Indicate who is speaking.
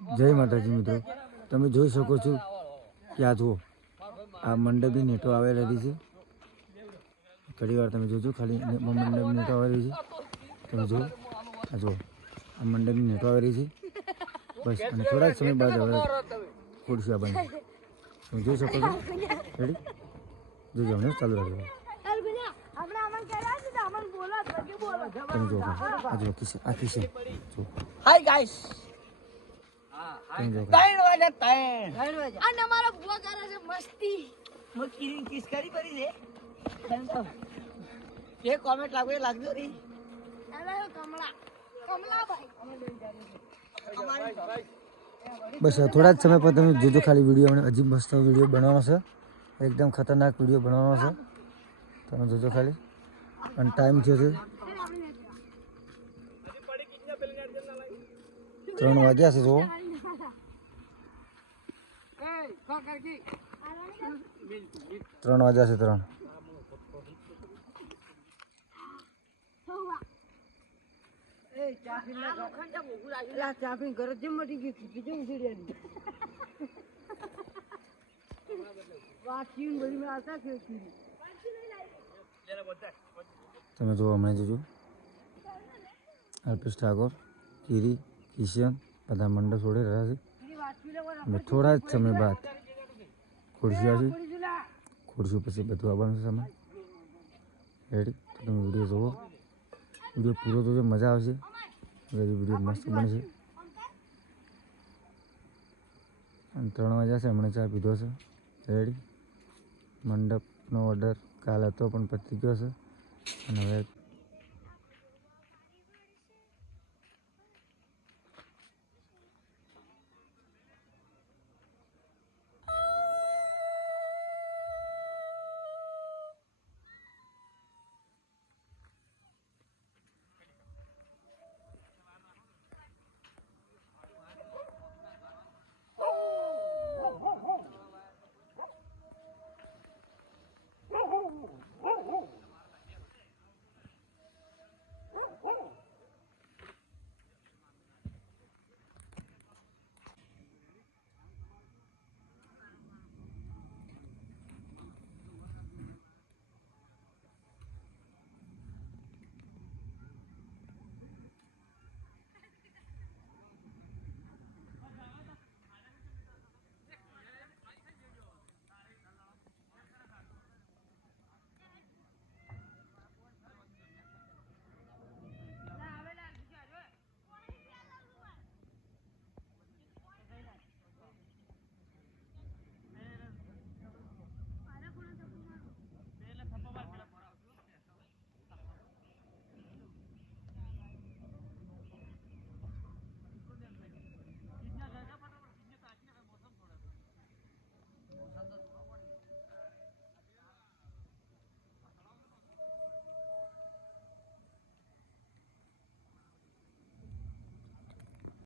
Speaker 1: જય માતાજી મિત્રો. તમે જોઈ શકો છો કે આ જુઓ, આ મંડપની નેટો આવેલી છે. ઘણી વાર તમે જોજો ખાલી મંડપની નેટો આવેલી છે. તમે જુઓ, આ જુઓ, આ મંડપની નેટો આવેલી છે. બસ, અને થોડા સમય બાદ હવે ખુરશી બની તમે જોઈ શકો છો. રેડી જોજો હમણાં ચાલુ રાખજો. તમે જુઓ, આ જુઓ કિશન આ કિશન
Speaker 2: હાય ગાઈસ
Speaker 1: તમે જુઓ
Speaker 2: ત્રણ વાગે
Speaker 3: અને અમારા બુઆ કરે છે મસ્તી.
Speaker 2: હું કિરીન કિસ કરી કરી છે. ત્રણ કોમેન્ટ લાગુ એ લાગજો રી.
Speaker 3: અરે કમળા. કમલાભાઈ
Speaker 1: બસ થોડા જ સમય પર તમે જોજો ખાલી વીડિયો અને હજી મસ્ત વીડિયો બનાવવાનો છે. એકદમ ખતરનાક વીડિયો બનાવવાનો છે. તમે જોજો ખાલી. અને ટાઈમ થયો છે. ત્રણ વાગ્યા છે જુઓ. ત્રણ વાગ્યા છે ત્રણ. તમે જુઓ હમણાં જોજો અલ્પેશ ઠાકોર, કિરી, કિશન, બધા મંડપ છોડી રહ્યા છે. થોડા જ સમય બાદ ખુરશી આવશે ખુરશી પછી બધું આવવાનું છે સામાન. રેડી તો તમે વીડિયો જોવો. વીડિયો પૂરો થશે મજા આવશે. વીડિયો મસ્ત બનશે. અને ત્રણ વાગ્યા છે, હમણાં ચા પીધો છે. રેડી મંડપનો ઓર્ડર કાલ હતો, પણ પતી ગયો છે. અને હવે